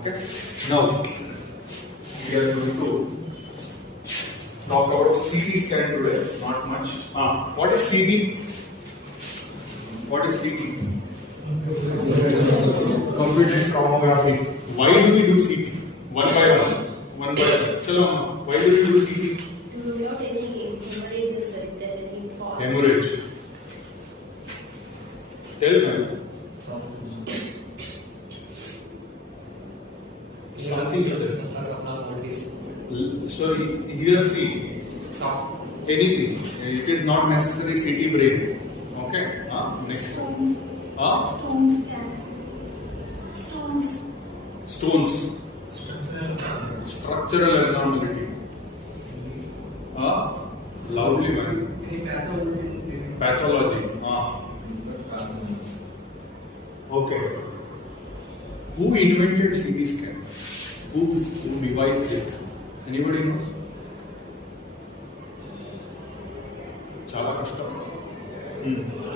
Okay. Now we are going to talk about CT scan today. Not much. What is CT? What is CT? Computed tomography. Why do we do CT? One by one. One by one. Chalo, why do we do CT? To rule out any hemorrhages if there's any fall. Hemorrhage. Tell me. Something like that. So here see, anything. It is not necessary CT brain. Okay. Next. Stones. Structural abnormality. Lovely man. Pathology. Okay. Who invented CT scan? Who devised it? Anybody knows? Chala kashtam.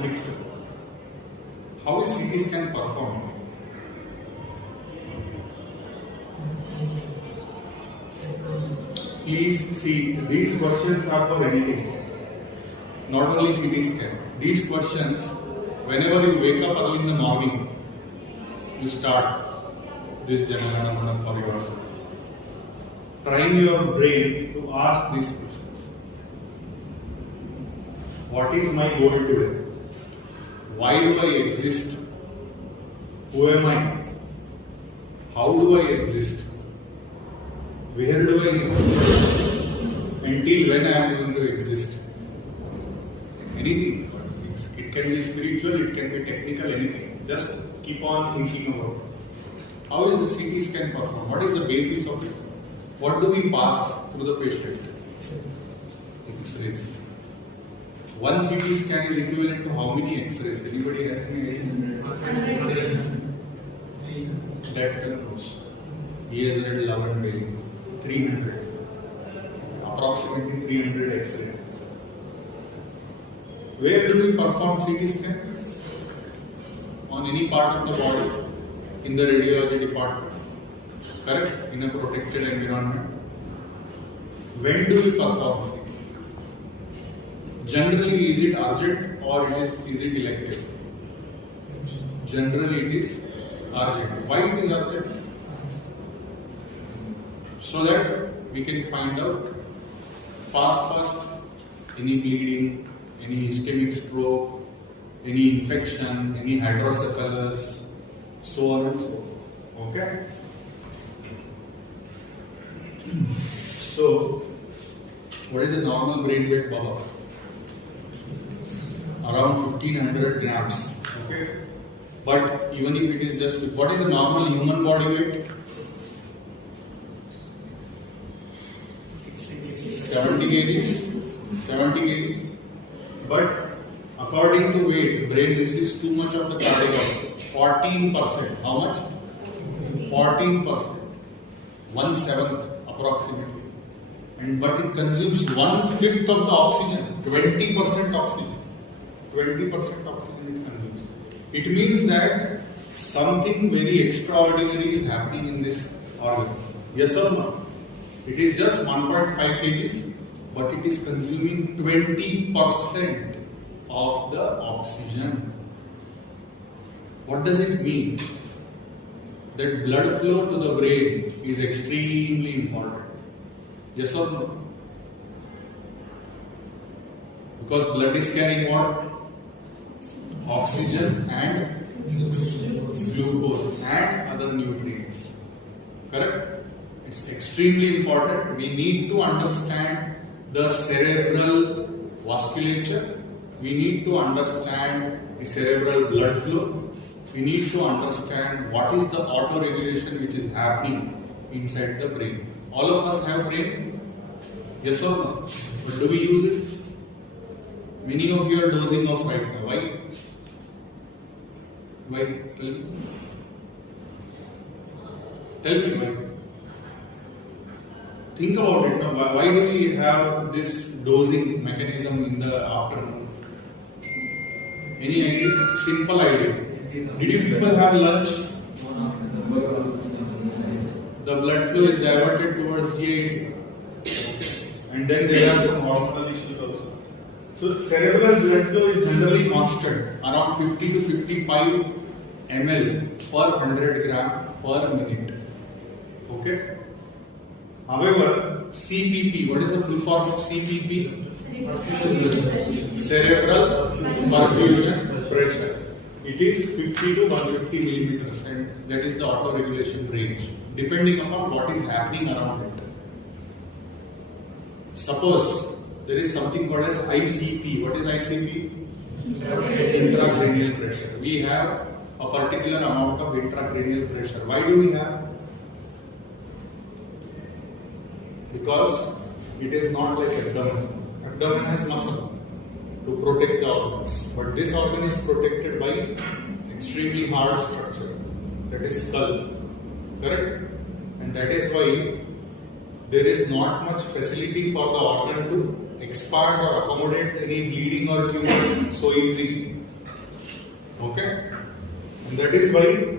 Next. How is CT scan performed? Please see, these questions are for anything. Not only CT scan. These questions, whenever you wake up early in the morning, you start this Janagana for yourself. Train your brain to ask these questions. What is my goal today? Why do I exist? Who am I? How do I exist? Where do I exist? Until when I am going to exist? Anything. It can be spiritual, it can be technical, anything. Just keep on thinking about it. How is the CT scan performed? What is the basis of it? What do we pass through the patient? X-rays. One CT scan is equivalent to how many X-rays? Anybody have any idea? That knows. He has read 11 daily. 300. Approximately 300 X-rays. Where do we perform CT scan? On any part of the body. In the radiology department. Correct? In a protected environment. When do we perform CT? Generally, is it urgent or is it elective? Generally, it is urgent. Why it is urgent? So that we can find out fast any bleeding, any ischemic stroke, any infection, any hydrocephalus, so on and so forth. Okay? So, what is the normal brain weight power? Around 1500 grams. Okay? But even if it is just, what is the normal human body weight? 70 kgs. 70 kgs. But according to weight, brain receives too much of the cardiac output. 14%. How much? 14%. 1/7 approximately. But it consumes 1/5 of the oxygen. 20% oxygen. 20% oxygen it consumes. It means that something very extraordinary is happening in this organ. Yes or no? It is just 1.5 kgs, but it is consuming 20% of the oxygen. What does it mean? That blood flow to the brain is extremely important. Yes or no? Because blood is carrying what? Oxygen and glucose and other nutrients. Correct? It's extremely important. We need to understand the cerebral vasculature. We need to understand the cerebral blood flow. We need to understand what is the auto-regulation which is happening inside the brain. All of us have brain? Yes or no? But do we use it? Many of you are dozing off right now. Why? Why? Tell me. Tell me why. Think about it. Why do we have this dosing mechanism in the afternoon? Any idea? Simple idea. Did you people have lunch? the blood flow is diverted towards GA, and then there are some hormonal issues also. So cerebral blood flow is generally constant, around 50 to 55 ml per 100 gram per minute. Okay. However, CPP, what is the full form of CPP? Cerebral perfusion pressure. It is 50 to 150 millimeters, and that is the auto-regulation range, depending upon what is happening around it. Suppose there is something called as ICP. What is ICP? Intracranial pressure. We have a particular amount of intracranial pressure. Why do we have? Because it is not like abdomen. Abdomen has muscle to protect the organs, but this organ is protected by extremely hard structure, that is skull, correct? And that is why there is not much facility for the organ to expand or accommodate any bleeding or tumor so easily. Okay? And that is why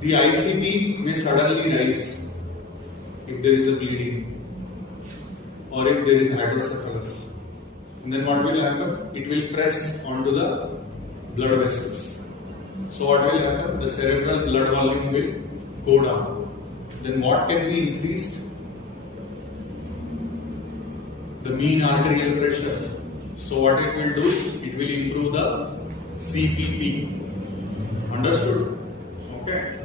the ICP may suddenly rise if there is a bleeding or if there is hydrocephalus. And then what will happen? It will press onto the blood vessels. So what will happen? The cerebral blood volume will go down. Then what can be increased? The mean arterial pressure. So what it will do? It will improve the CPP. Understood? Okay.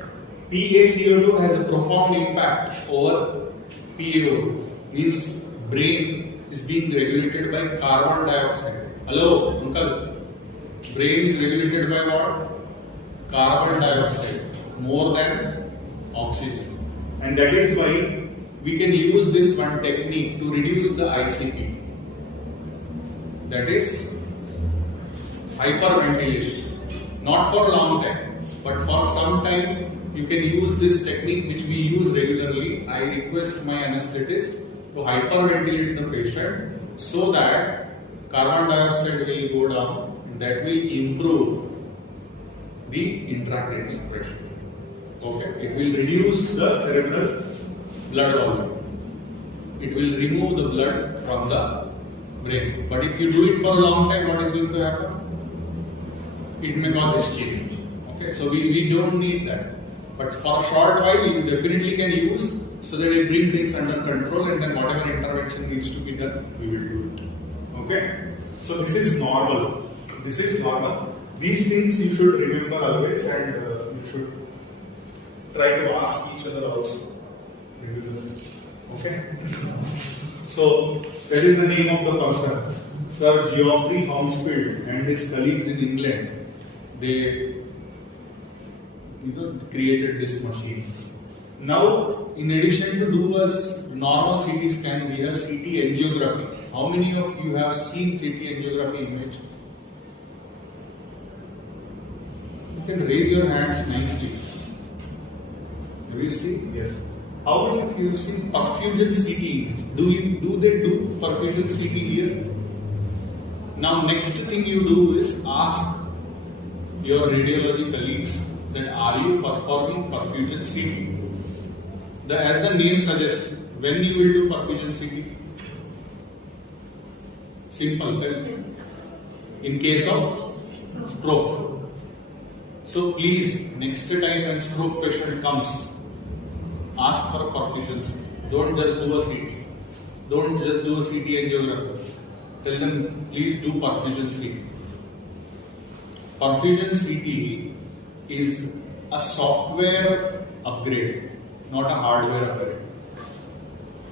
PaCO2 has a profound impact over PaO2. Means brain is being regulated by carbon dioxide. Hello, uncle. Brain is regulated by what? Carbon dioxide more than oxygen. And that is why we can use this one technique to reduce the ICP. That is hyperventilation. Not for a long time, but for some time you can use this technique which we use regularly. I request my anesthetist to hyperventilate the patient so that carbon dioxide will go down, and that will improve the intracranial pressure. Okay, it will reduce the cerebral blood volume. It will remove the blood from the brain. But if you do it for a long time, what is going to happen? It may cause ischemia. Okay, so we don't need that. But for a short while, you definitely can use so that it brings things under control, and then whatever intervention needs to be done, we will do it. Okay? So this is normal. This is normal. These things you should remember always, and you should try to ask each other also. Okay? So that is the name of the person. Sir Geoffrey Hounsfield and his colleagues in England, they created this machine. Now, in addition to do a normal CT scan, we have CT angiography. How many of you have seen CT angiography image? You can raise your hands nicely. Have you seen? Yes. How many of you have seen perfusion CT image? Do they do perfusion CT here? Now, next thing you do is ask your radiology colleagues that are you performing perfusion CT? As the name suggests, when you will do perfusion CT? Simple, in case of stroke. So please, next time when stroke patient comes, ask for a perfusion CT. Don't just do a CT. Don't just do a CT angiography. Tell them, please do perfusion CT. Perfusion CT is a software upgrade, not a hardware upgrade.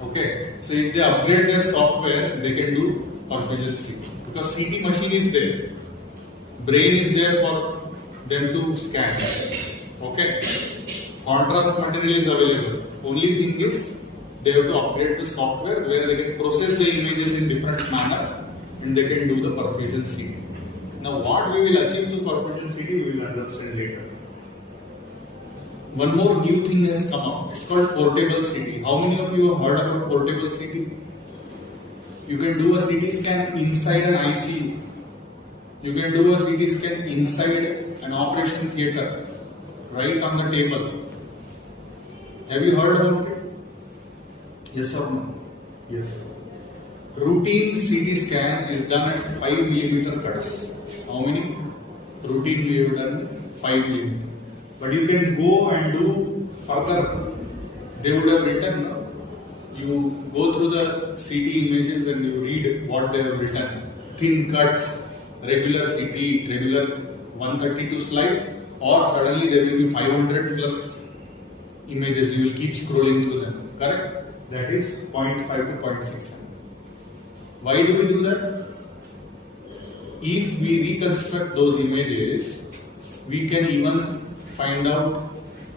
Okay, so if they upgrade their software, they can do perfusion CT. Because CT machine is there, brain is there for them to scan. Okay, contrast material is available. Only thing is they have to upgrade the software where they can process the images in different manner and they can do the perfusion CT. Now, what we will achieve through perfusion CT, we will understand later. One more new thing has come up. It's called portable CT. How many of you have heard about portable CT? You can do a CT scan inside an ICU. You can do a CT scan inside an operation theatre, right on the table. Have you heard about it? Yes or no? Yes. Routine CT scan is done at 5 mm cuts. How many? Routine we have done 5 mm. But you can go and do further. They would have written, no? You go through the CT images and you read what they have written. Thin cuts, regular CT, regular 132 slice, or suddenly there will be 500 plus images. You will keep scrolling through them. Correct? That is 0.5 to 0.6. Why do we do that? If we reconstruct those images, we can even find out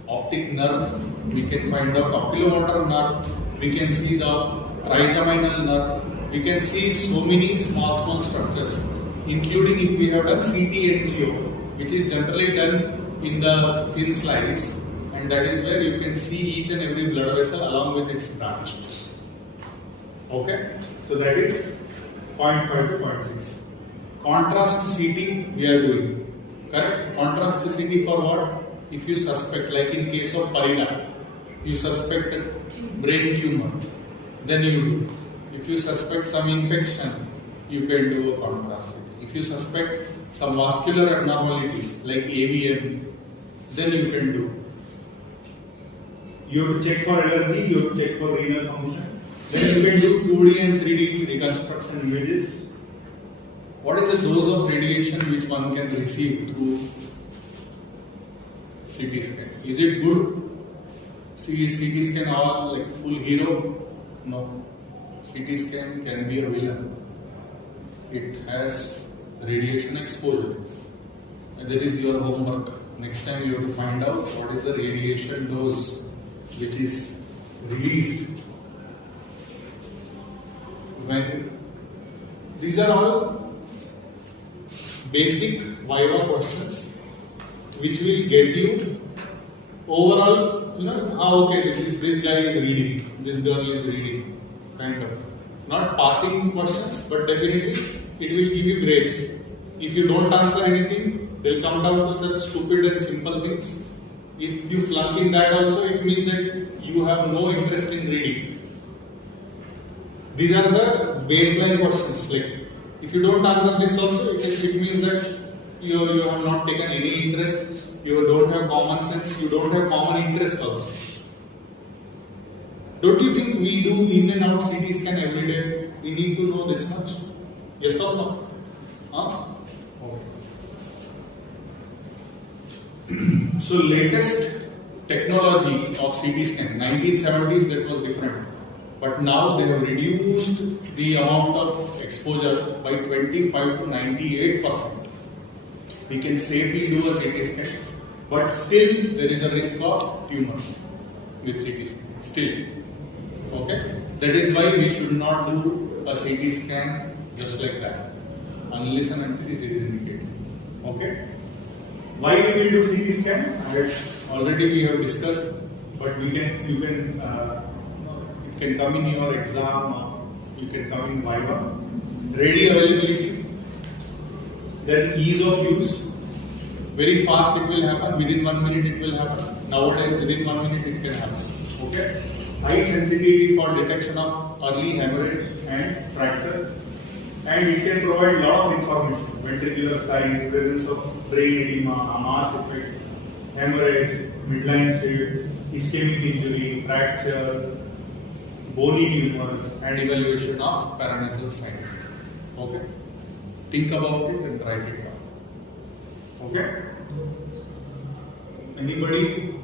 optic nerve, we can find out oculomotor nerve, we can see the trigeminal nerve, we can see so many small structures, including if we have done CT angio, which is generally done in the thin slice, and that is where you can see each and every blood vessel along with its branch. Okay? So that is 0.5 to 0.6. Contrast CT we are doing. Correct? Contrast CT for what? If you suspect, like in case of Parida, you suspect a brain tumor, then you do. If you suspect some infection, you can do a contrast CT. If you suspect some vascular abnormality like AVM, then you can do. You have to check for allergy, you have to check for renal function. Then you can do 2D and 3D reconstruction images. What is the dose of radiation which one can receive through CT scan? Is it good? CT scan all like full hero? No. CT scan can be a villain. It has radiation exposure. And that is your homework. Next time you have to find out what is the radiation dose which is released when. These are all basic Viva questions which will get you overall, okay, this guy is reading, this girl is reading, kind of. Not passing questions, but definitely it will give you grace. If you don't answer anything, they'll come down to such stupid and simple things. If you flunk in that also, it means that you have no interest in reading. These are the baseline questions. Like, if you don't answer this also, it means that you have not taken any interest, you don't have common sense, you don't have common interest also. Don't you think we do in and out CT scan every day? We need to know this much? Yes or no? Huh? Okay. So latest technology of CT scan, 1970s that was different. But now they have reduced the amount of exposure by 25 to 98%. We can safely do a CT scan, but still there is a risk of tumors with CT scan. Still. Okay? That is why we should not do a CT scan just like that, unless and until it is indicated. Okay? Why we will do CT scan? Already we have discussed, but you can it can come in your exam, you can come in Viva. Ready availability, then ease of use. Very fast it will happen, within 1 minute it will happen. Nowadays within 1 minute it can happen. Okay? High sensitivity for detection of early hemorrhage and fractures. And it can provide a lot of information. Ventricular size, presence of brain edema, mass effect, hemorrhage, midline shift, ischemic injury, fracture, bony tumors, and evaluation of paranasal signs. Okay? Think about it and write it down. Okay? Anybody